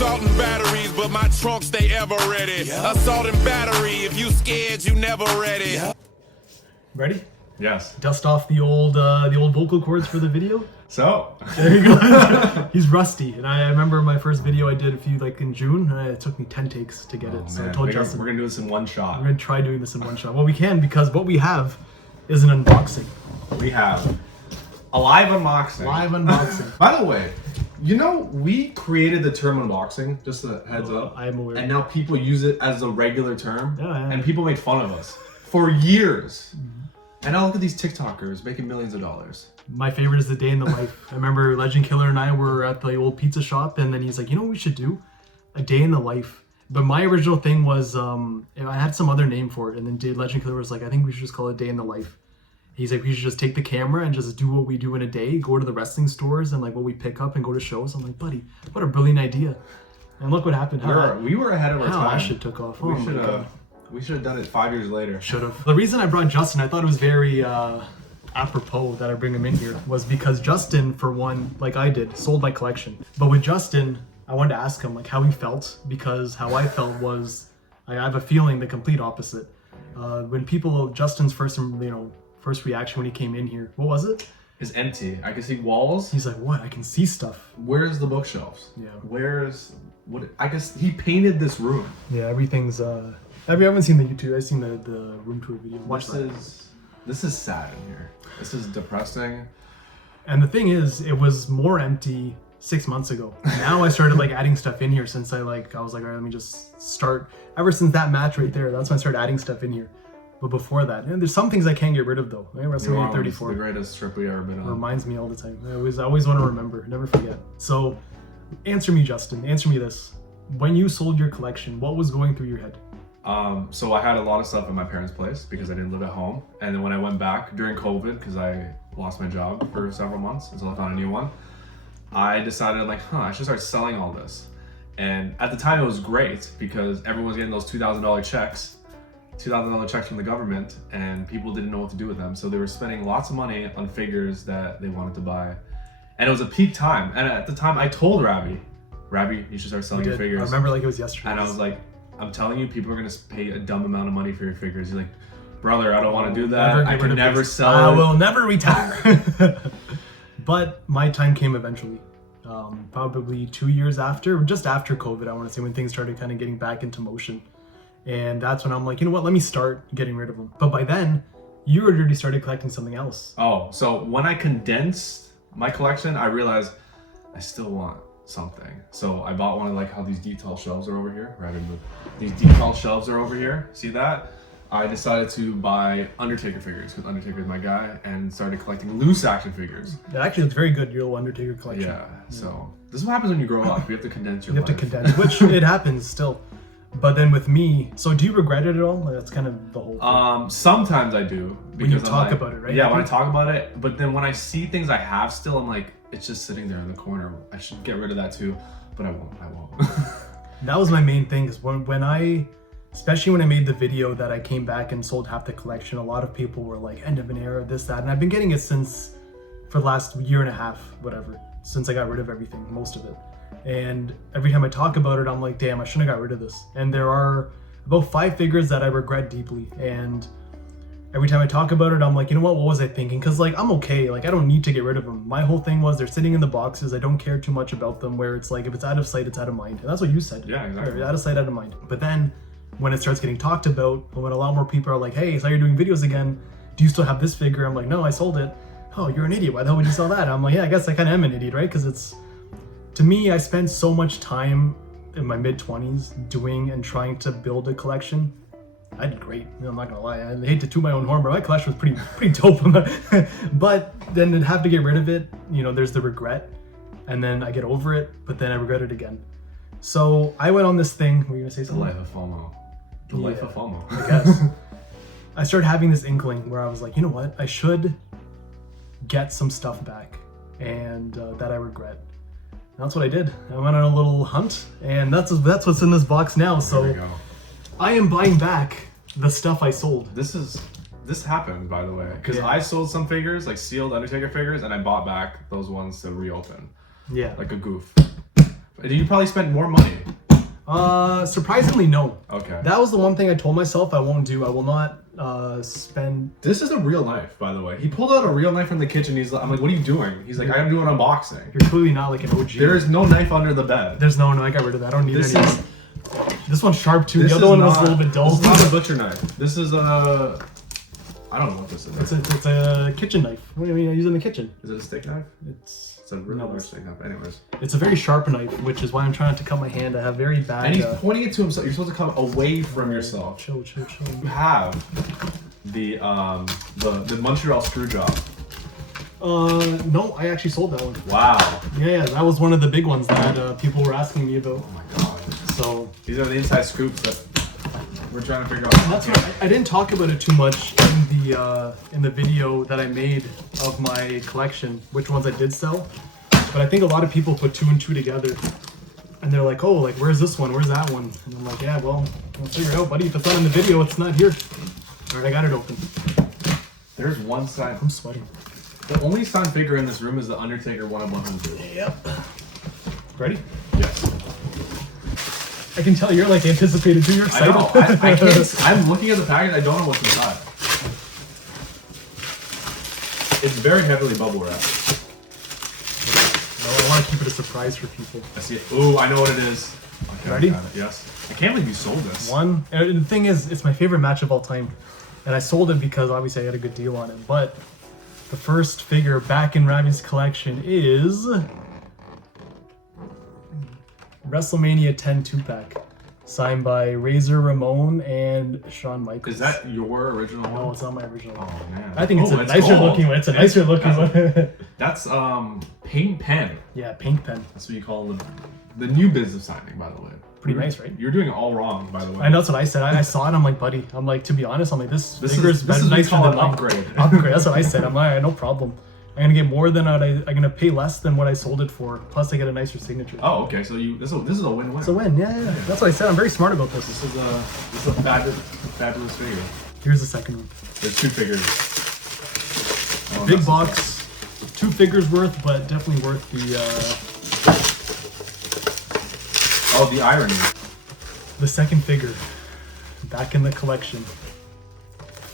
assault and batteries, but my trunk stay ever ready. Assault and battery, if you scared, you never ready. Ready? Yes. Dust off the old vocal cords for the video. So. There you go. He's rusty, and I remember my first video I did in June. It took me 10 takes to get it. So Man, I told we're Justin gonna do this in one shot. we're gonna try doing this in one shot. Well, we can because what we have is an unboxing. We have a live unboxing. Live unboxing. By the way, you know, we created the term unboxing, just a heads up. I am aware. And now people use it as a regular term. Yeah. And people made fun of us for years. And now look at these TikTokers making millions of dollars. My favorite is the day in the life. I remember Legend Killer and I were at the old pizza shop, and then he's like, you know what we should do? A day in the life. But my original thing was, I had some other name for it, and then Legend Killer was like, I think we should just call it Day in the Life. He's like, we should just take the camera and just do what we do in a day, go to the wrestling stores and like what we pick up and go to shows. I'm like, buddy, what a brilliant idea. And look what happened. We were ahead of our How time. that shit took off. We should have done it 5 years later. Should have. The reason I brought Justin, I thought it was very apropos that I bring him in here, was because Justin, for one, like I did, sold my collection. But with Justin, I wanted to ask him like how he felt, because how I felt was, I have a feeling the complete opposite. When Justin's first reaction when he came in here, what was it? It's empty. I can see walls. He's like, what? I can see stuff. Where's the bookshelves? Yeah. I guess he painted this room. Yeah, everything's I haven't seen the YouTube. I've seen the room tour video. This is sad in here. This is depressing. And the thing is, it was more empty 6 months ago. Now I started like adding stuff in here since I was like, all right, let me just start. Ever since that match right there, that's when I started adding stuff in here. But before that, and there's some things I can't get rid of though. Right? WrestleMania 34. The greatest trip we ever been on. Reminds me all the time. I always want to remember, never forget. So, answer me, Justin. Answer me this: when you sold your collection, what was going through your head? So I had a lot of stuff at my parents' place because I didn't live at home. And then when I went back during COVID, because I lost my job for several months until I found a new one, I decided I should start selling all this. And at the time it was great because everyone was getting those $2,000 checks from the government, and people didn't know what to do with them. So they were spending lots of money on figures that they wanted to buy. And it was a peak time. And at the time I told Rabbi, you should start selling your figures. I remember like it was yesterday. And I was like, I'm telling you, people are going to pay a dumb amount of money for your figures. He's like, brother, I don't want to do that. I can never sell it. I will never retire. But my time came eventually. Probably 2 years after, just after COVID, I want to say, when things started kind of getting back into motion. And that's when I'm like, you know what, let me start getting rid of them. But by then, you had already started collecting something else. Oh, so when I condensed my collection, I realized I still want something. So I bought one of like how these detail shelves are over here. Right, these detail shelves are over here. See that? I decided to buy Undertaker figures because Undertaker is my guy, and started collecting loose action figures. Actually, it's very good, your little Undertaker collection. Yeah. So this is what happens when you grow up. You have to condense your life. You have to condense, which it happens still. But then with me, so do you regret it at all? Like, that's kind of the whole thing. Sometimes I do. When you talk about it, right? Yeah, when I talk about it. But then when I see things I have still, I'm like, it's just sitting there in the corner. I should get rid of that too, but I won't. That was my main thing, is especially when I made the video that I came back and sold half the collection, a lot of people were like, end of an era, this, that. And I've been getting it for the last year and a half, whatever, since I got rid of everything, most of it. And every time I talk about it, I'm like, damn, I shouldn't have got rid of this. And there are about 5 figures that I regret deeply. And every time I talk about it, I'm like, you know what was I thinking? Because like, I'm okay, like I don't need to get rid of them. My whole thing was they're sitting in the boxes. I don't care too much about them, where it's like, if it's out of sight, it's out of mind. And that's what you said. Yeah, exactly. Out of sight, out of mind. But then when it starts getting talked about, when a lot more people are like, hey, so you're doing videos again, do you still have this figure? I'm like, no, I sold it. Oh, you're an idiot. Why the hell would you sell that? I'm like, yeah, I guess I kind of am an idiot, right? Because to me, I spent so much time in my mid-20s doing and trying to build a collection. I did great. I'm not gonna lie. I hate to toot my own horn, but my collection was pretty dope. But then to have to get rid of it, there's the regret, and then I get over it, but then I regret it again. So I went on this thing. Were you gonna say something? The life of FOMO. The life of FOMO. I guess. I started having this inkling where I was like, you know what? I should get some stuff back, and that I regret. And that's what I did. I went on a little hunt, and that's what's in this box now. So there we go. I am buying back the stuff I sold. This happened, by the way, because Yeah. I sold some figures, like sealed Undertaker figures, and I bought back those ones to reopen. Yeah. Like a goof. You probably spent more money. Surprisingly, no. Okay. That was the one thing I told myself I won't do. I will not spend. This is a real knife, by the way. He pulled out a real knife from the kitchen. I'm like, what are you doing? He's like, I'm doing an unboxing. You're clearly not like an OG. There is no knife under the bed. There's no, I got rid of that. I don't need This any. is- This one's sharp too. This The other is one was not- a little bit dull. This is not a butcher knife. This is a... I don't know what this is. It's a kitchen knife. What do you mean I use it in the kitchen? Is it a steak knife? It's It's a really large steak knife. Anyways. It's a very sharp knife, which is why I'm trying not to cut my hand. I have very bad. And he's pointing it to himself. You're supposed to come away from yourself. Chill. You have the Montreal screw job. No, I actually sold that one. Wow. Yeah, that was one of the big ones that people were asking me about. Oh my god. So These are the inside scoops that we're trying to figure out. that's what I didn't talk about it too much in the video that I made of my collection, which ones I did sell. But I think a lot of people put 2 and 2 together, and they're like, "Oh, like where's this one? Where's that one?" And I'm like, "Yeah, well, we'll figure it out, buddy. If it's not in the video, it's not here." All right, I got it open. There's one side. I'm sweating. The only signed figure in this room is the Undertaker 1 of 100. Yep. Ready? Yes. I can tell you're like anticipated too. You're I excited. know. I can't. I'm looking at the package. I don't know what's inside. It's very heavily bubble wrapped. No, I want to keep it a surprise for people. I see it. Ooh, I know what it is. Okay, Ready? I got it. Yes. I can't believe you sold this. One. And the thing is, it's my favorite match of all time, and I sold it because obviously I got a good deal on it. But the first figure back in Ravi's collection is WrestleMania 10 2-pack, signed by Razor Ramon and Shawn Michaels. Is that your original one? No, it's not my original. Oh man. I think it's a it's nicer gold. looking one. It's a nicer looking one. That's paint pen. Yeah, pink pen. That's what you call the new business signing, by the way. Pretty nice, right? You're doing it all wong, by the way. And that's what I said. I saw it. I'm like, buddy. I'm like, to be honest, I'm like, this figure is this is what we nicer call than an mine. upgrade. Upgrade. That's what I said. I'm like, no problem. I'm gonna get more than I'm gonna pay less than what I sold it for. Plus, I get a nicer signature. Oh, okay. So this is a win-win. It's a win. Yeah. That's what I said. I'm very smart about this. This is a fabulous figure. Here's the second one. There's 2 figures. Oh, Big that's box, 2 figures worth, but definitely worth the irony. the second figure. Back in the collection,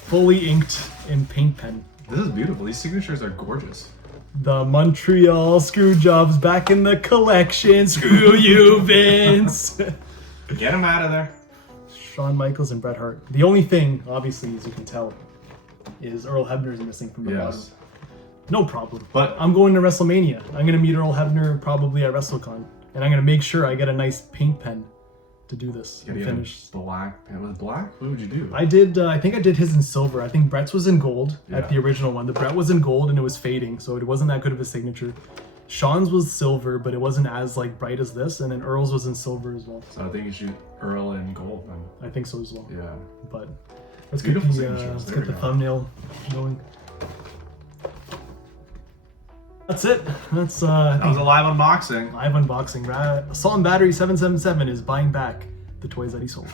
fully inked in paint pen. This is beautiful. These signatures are gorgeous. The Montreal screw jobs back in the collection. Screw you, Vince. Get him out of there. Shawn Michaels and Bret Hart. The only thing, obviously, as you can tell, is Earl Hebner is missing from the bottom. Yes. No problem. But I'm going to WrestleMania. I'm going to meet Earl Hebner probably at WrestleCon. And I'm going to make sure I get a nice paint pen to do this and finish. Black. It was black? What would you do? I did, I think I did his in silver. I think Bret's was in gold Yeah. at the original one. The Bret was in gold and it was fading, so it wasn't that good of a signature. Sean's was silver, but it wasn't as like bright as this. And then Earl's was in silver as well. So I think you should Earl in gold then. I think so as well. Yeah. But let's get Beautiful the, signatures. let's There get we the go. thumbnail going. That's it. That's I That was think a live unboxing. live unboxing. Assault and Battery 777 is buying back the toys that he sold.